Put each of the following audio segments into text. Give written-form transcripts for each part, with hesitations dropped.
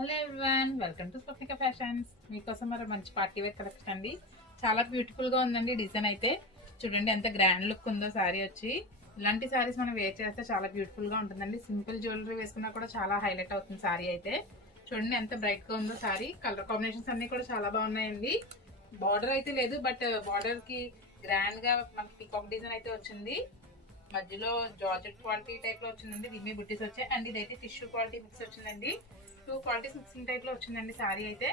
Hello everyone, welcome to Swapnika fashions. మీకోసం మరి మంచి పార్టీ వేర్ కలెక్షన్ అండి. చాలా బ్యూటిఫుల్ గా ఉందండి. డిజైన్ అయితే చూడండి ఎంత గ్రాండ్ లుక్ ఉందో. సారీ వచ్చి ఇలాంటి సారీస్ మనం వేర్ చేస్తే చాలా బ్యూటిఫుల్ గా ఉంటుందండి. సింపుల్ జ్యువెలరీ వేసుకున్నా కూడా చాలా హైలైట్ అవుతుంది సారీ అయితే. చూడండి ఎంత బ్రైట్ గా ఉందో సారీ. కలర్ కాంబినేషన్స్ అన్ని కూడా చాలా బాగున్నాయండి. బార్డర్ అయితే లేదు, బట్ బార్డర్ కి గ్రాండ్ గా మనకి పికాక్ డిజైన్ అయితే వచ్చింది. మధ్యలో జార్జెట్ క్వాలిటీ టైప్ లో వచ్చిందండి. దీని బుట్టీస్ వచ్చాయి అండ్ ఇదైతే టిష్యూ క్వాలిటీ మిక్స్ వచ్చిందండి. టూ క్వాలిటీస్ మిక్సింగ్ టైప్ లో వచ్చిందండి సారీ అయితే.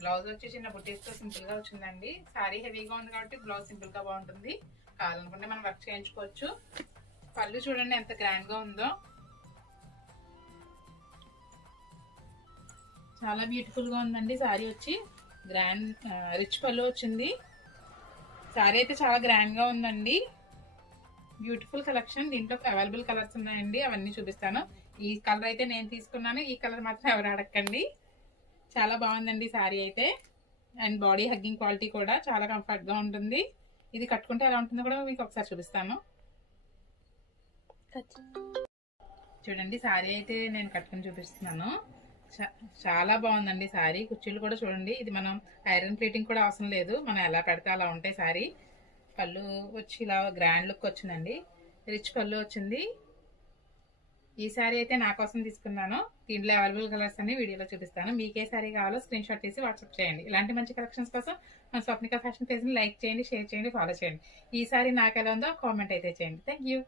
బ్లౌజ్ వచ్చి చిన్న బుట్టీస్ తో సింపుల్ గా వచ్చిందండి. సారీ హెవీగా ఉంది కాబట్టి బ్లౌజ్ సింపుల్ గా బాగుంటుంది. కావాలనుకుంటే మనం వర్క్ చేయించుకోవచ్చు. పళ్ళు చూడండి ఎంత గ్రాండ్ గా ఉందో. చాలా బ్యూటిఫుల్ గా ఉందండి సారీ వచ్చి. గ్రాండ్ రిచ్ పళ్ళు వచ్చింది. సారీ అయితే చాలా గ్రాండ్ గా ఉందండి. Beautiful collection. దీంట్లో అవైలబుల్ కలర్స్ ఉన్నాయండి, అవన్నీ చూపిస్తాను. ఈ కలర్ అయితే నేను తీసుకున్నాను. ఈ కలర్ మాత్రం ఎవరు అడగండి. చాలా బాగుందండి సారీ అయితే. అండ్ బాడీ హగ్గింగ్ క్వాలిటీ కూడా చాలా కంఫర్ట్ గా ఉంటుంది. ఇది కట్టుకుంటే ఎలా ఉంటుందో కూడా మీకు ఒకసారి చూపిస్తాను. చూడండి సారీ అయితే నేను కట్టుకుని చూపిస్తున్నాను. చాలా బాగుందండి సారీ. కుర్చీలు కూడా చూడండి. ఇది మనం ఐరన్ ప్లేటింగ్ కూడా అవసరం లేదు, మనం ఎలా పెడితే అలా ఉంటాయి సారీ. పళ్ళు వచ్చి ఇలా గ్రాండ్ లుక్ వచ్చిందండి. రిచ్ పళ్ళు వచ్చింది. ఈ సారీ అయితే నా కోసం తీసుకున్నాను. దీంట్లో అవైలబుల్ కలర్స్ అన్ని వీడియోలో చూపిస్తాను. మీకు ఏ సారీ కావాలో స్క్రీన్ షాట్ తీసి వాట్సాప్ చేయండి. ఇలాంటి మంచి కలెక్షన్స్ కోసం మన స్వప్నిక ఫ్యాషన్ పేజ్ని లైక్ చేయండి, షేర్ చేయండి, ఫాలో చేయండి. ఈ సారీ నాకు ఎలా ఉందో కామెంట్ అయితే చేయండి. Thank you.